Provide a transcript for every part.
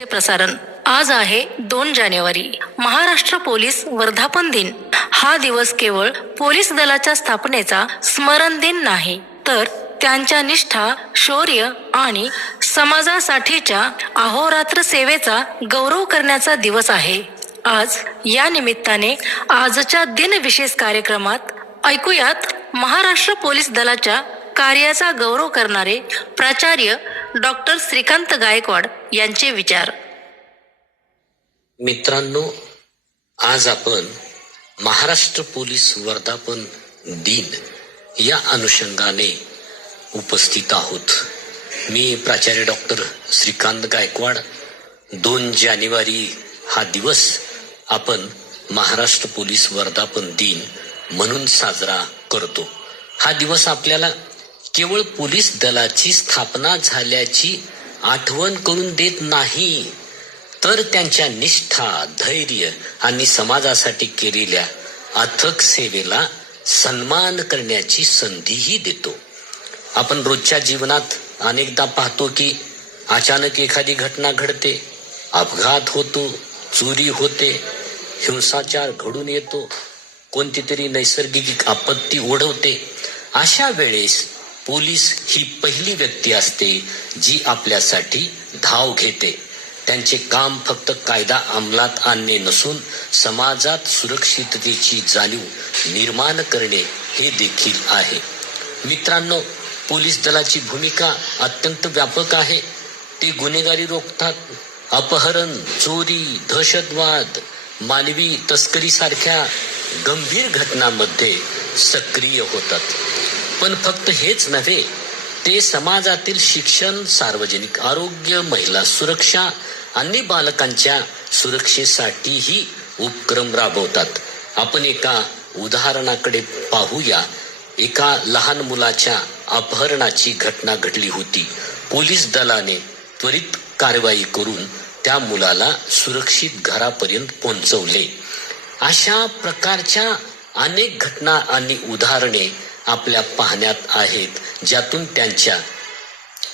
प्रसारण आज आहे 2 जानेवारी. महाराष्ट्र पोलीस वर्धापन दिन. हा दिवस केवळ पोलीस दलाच्या स्थापनेचा स्मरण दिन नाही, तर त्यांच्या निष्ठा, शौर्य आणि समाजासाठीच्या अहोरात्र सेवेचा गौरव करण्याचा दिवस आहे. आज या निमित्ताने आजच्या दिनविशेष कार्यक्रमात ऐकूयात महाराष्ट्र पोलीस दलाच्या कार्याचा गौरव करणारे प्राचार्य डॉक्टर श्रीकांत गायकवाड यांचे विचार. मित्रांनो, आज आपण महाराष्ट्र पोलीस वर्धापन दिन या अनुषंगाने उपस्थित आहोत. मी प्राचार्य डॉक्टर श्रीकांत गायकवाड. 2 जानेवारी हा दिवस आपण महाराष्ट्र पोलीस वर्धापन दिन म्हणून साजरा करतो. हा दिवस आपल्याला केवळ पोलीस दलाची स्थापना झाल्याची आठवण करून देत नाही, तर त्यांच्या निष्ठा, धैर्य आणि समाजासाठी केलेल्या अथक सेवेला सन्मान करण्याची संधीही देतो. आपण रोजच्या जीवनात अनेकदा पाहतो की अचानक एखादी घटना घडते, अपघात होतो, चोरी होते, हिंसाचार घडून येतो, कोणती तरी नैसर्गिक आपत्ती ओढवते. अशा वेळेस पोलीस ही पहिली व्यक्ती असते जी आपल्यासाठी धाव घेते. त्यांचे काम फक्त कायदा अंमलात आणणे नसून समाजात सुरक्षिततेची जाणीव निर्माण करणे हे देखील आहे. मित्रांनो, पोलीस दलाची भूमिका अत्यंत व्यापक आहे. ते गुन्हेगारी रोखतात, अपहरण, चोरी, दहशतवाद, मानवी तस्करीसारख्या गंभीर घटनांमध्ये सक्रिय होतात. पण फक्त हेच नव्हे, ते समाजातील शिक्षण, सार्वजनिक आरोग्य, महिला सुरक्षा आणि बालकांच्या सुरक्षेसाठीही उपक्रम राबवतात. आपण एका उदाहरणाकडे पाहूया. एका लहान मुलाच्या अपहरणाची घटना घडली होती. पोलीस दलाने त्वरित कारवाई करून त्या मुलाला सुरक्षित घरापर्यंत पोहोचवले. अशा प्रकारच्या अनेक घटना आणि उदाहरणे आपल्या पाहण्यात आहेत, ज्यातून त्यांच्या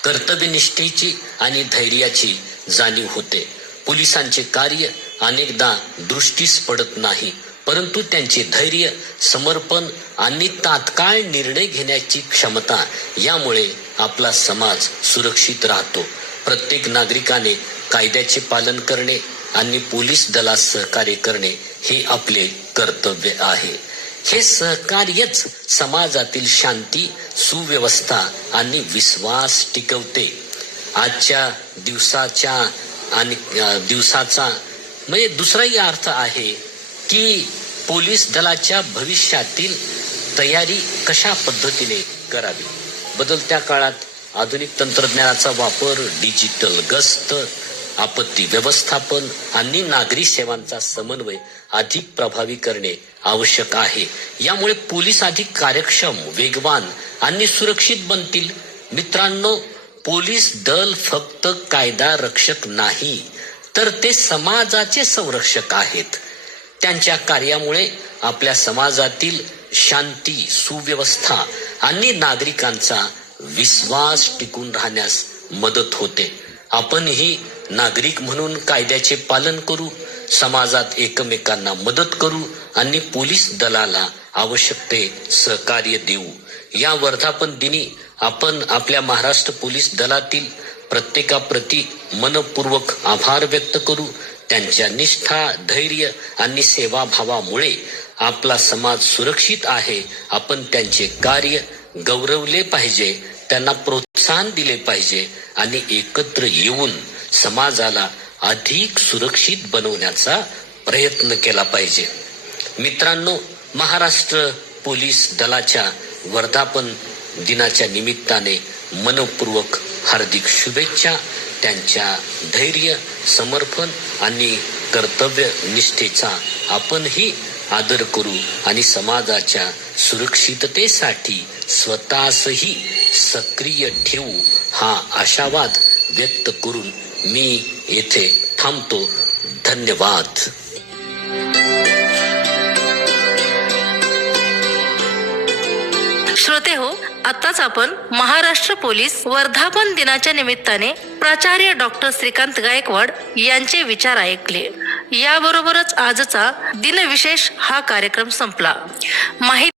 कर्तव्यनिष्ठेची आणि धैर्याची जाणीव होते. पोलिसांचे कार्य अनेकदा दृष्टीस पडत नाही, परंतु त्यांचे धैर्य, समर्पण आणि तात्काळ निर्णय घेण्याची क्षमता यामुळे आपला समाज सुरक्षित राहतो. प्रत्येक नागरिकाने कायद्याचे पालन करणे आणि पोलीस दलास सहकार्य करणे हे आपले कर्तव्य आहे. हे सहकार्यच समाजातील शांती, सुव्यवस्था आणि विश्वास टिकवते. आजच्या दिवसाचा म्हणजे दुसराही अर्थ आहे की पोलीस दलाच्या भविष्यातील तयारी कशा पद्धतीने करावी. बदलत्या काळात आधुनिक तंत्रज्ञानाचा वापर, डिजिटल गस्त, आपत्ती व्यवस्थापन आणि नागरी सेवांचा समन्वय अधिक प्रभावी करणे आवश्यक आहे. यामुळे पोलीस अधिक कार्यक्षम, वेगवान आणि सुरक्षित बनतील. मित्रांनो, पोलीस दल फक्त कायदा रक्षक नाही, तर ते समाजाचे संरक्षक आहेत. त्यांच्या कार्यामुळे आपल्या समाजातील शांती, सुव्यवस्था आणि नागरिकांचा विश्वास टिकून राहण्यास मदत होते. आपणही नागरिक म्हणून कायद्याचे पालन करू, समाजात एकमेकांना मदत करू आणि पोलीस दलाला आवश्यक ते सहकार्य देऊ. या वर्धापन दिनी आपण आपल्या महाराष्ट्र पोलीस दलातील प्रत्येकाप्रती मनपूर्वक आभार व्यक्त करू. त्यांच्या निष्ठा, धैर्य आणि सेवाभावामुळे आपला समाज सुरक्षित आहे. आपण त्यांचे कार्य गौरवले पाहिजे, त्यांना प्रोत्साहन दिले पाहिजे आणि एकत्र येऊन समाजाला अधिक सुरक्षित बनवण्याचा प्रयत्न केला पाहिजे. मित्रांनो, महाराष्ट्र पोलीस दलाच्या वर्धापन दिनाच्या निमित्ताने मनपूर्वक हार्दिक शुभेच्छा. त्यांच्या धैर्य, समर्पण आणि कर्तव्य निष्ठेचा आपणही आदर करू आणि समाजाच्या सुरक्षिततेसाठी स्वतःसही सक्रिय ठेवू, हा आशावाद व्यक्त करून मी येथे थांबतो. धन्यवाद. श्रोते हो, आताच आपण महाराष्ट्र पोलीस वर्धापन दिनाच्या निमित्ताने प्राचार्य डॉक्टर श्रीकांत गायकवाड यांचे विचार ऐकले. याबरोबरच आजचा दिनविशेष हा कार्यक्रम संपला. माहिती